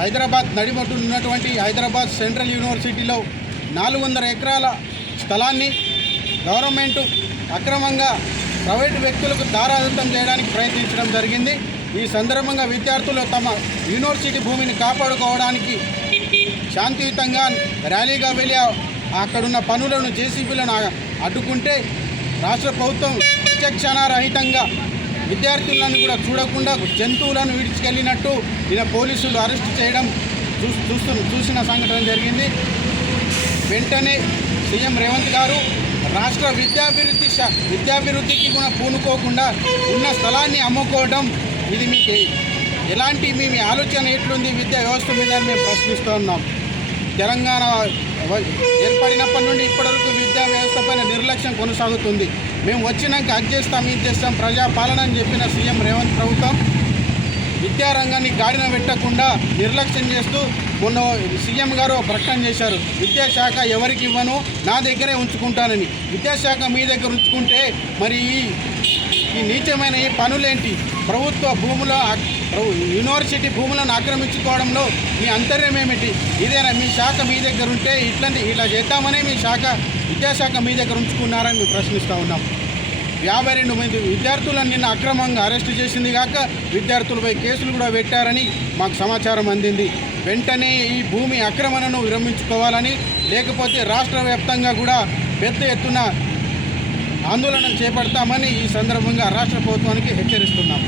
హైదరాబాద్ నడిబొడ్డున ఉన్నటువంటి హైదరాబాద్ సెంట్రల్ యూనివర్సిటీలో 400 ఎకరాల స్థలాన్ని గవర్నమెంట్ అక్రమంగా ప్రైవేటు వ్యక్తులకు దారాదత్తం చేయడానికి ప్రయత్నించడం జరిగింది. ఈ సందర్భంగా విద్యార్థులు తమ యూనివర్సిటీ భూమిని కాపాడుకోవడానికి శాంతియుతంగా ర్యాలీగా వెళ్ళి అక్కడున్న పనులను జేసీబీలను అడ్డుకుంటే రాష్ట్ర ప్రభుత్వం విచక్షణారహితంగా విద్యార్థులను కూడా చూడకుండా జంతువులను విడిచికెళ్ళినట్టు ఈయన పోలీసులు అరెస్టు చేయడం చూసిన సంఘటన జరిగింది. వెంటనే సీఎం రేవంత్ గారు రాష్ట్ర విద్యాభివృద్ధికి కూడా పూనుకోకుండా ఉన్న స్థలాన్ని అమ్ముకోవడం ఇది మీకు ఎలాంటి మీ ఆలోచన ఎట్లుంది విద్యా వ్యవస్థ మీద మేము ప్రశ్నిస్తూ ఉన్నాం. తెలంగాణ ఏర్పడినప్పటి నుండి ఇప్పటివరకు విద్యా వ్యవస్థ పైన నిర్లక్ష్యం కొనసాగుతుంది. మేము వచ్చినాక అది చేస్తాం ఇది చేస్తాం ప్రజాపాలన అని చెప్పిన సీఎం రేవంత్ ప్రభుత్వం విద్యారంగాన్ని గాడిన పెట్టకుండా నిర్లక్ష్యం చేస్తూ మొన్న సీఎం గారు ప్రకటన చేశారు. విద్యాశాఖ ఎవరికి ఇవ్వను నా దగ్గరే ఉంచుకుంటానని. విద్యాశాఖ మీ దగ్గర ఉంచుకుంటే మరి ఈ నీచమైన ఈ పనులేంటి? ప్రభుత్వ భూముల యూనివర్సిటీ భూములను ఆక్రమించుకోవడంలో మీ అంతర్యం ఏమిటి? ఇదేనా మీ శాఖ మీ దగ్గర ఉంటే ఇట్లా చేద్దామనే మీ విద్యాశాఖ మీ దగ్గర ఉంచుకున్నారని మేము ప్రశ్నిస్తూ ఉన్నాం. 52 మంది విద్యార్థులను నిన్న అక్రమంగా అరెస్టు చేసింది కాక విద్యార్థులపై కేసులు కూడా పెట్టారని మాకు సమాచారం అందింది. వెంటనే ఈ భూమి ఆక్రమణను విరమించుకోవాలని, లేకపోతే రాష్ట్ర వ్యాప్తంగా కూడా పెద్ద ఎత్తున ఆందోళన చేపడతామని ఈ సందర్భంగా రాష్ట్ర ప్రభుత్వానికి హెచ్చరిస్తున్నాం.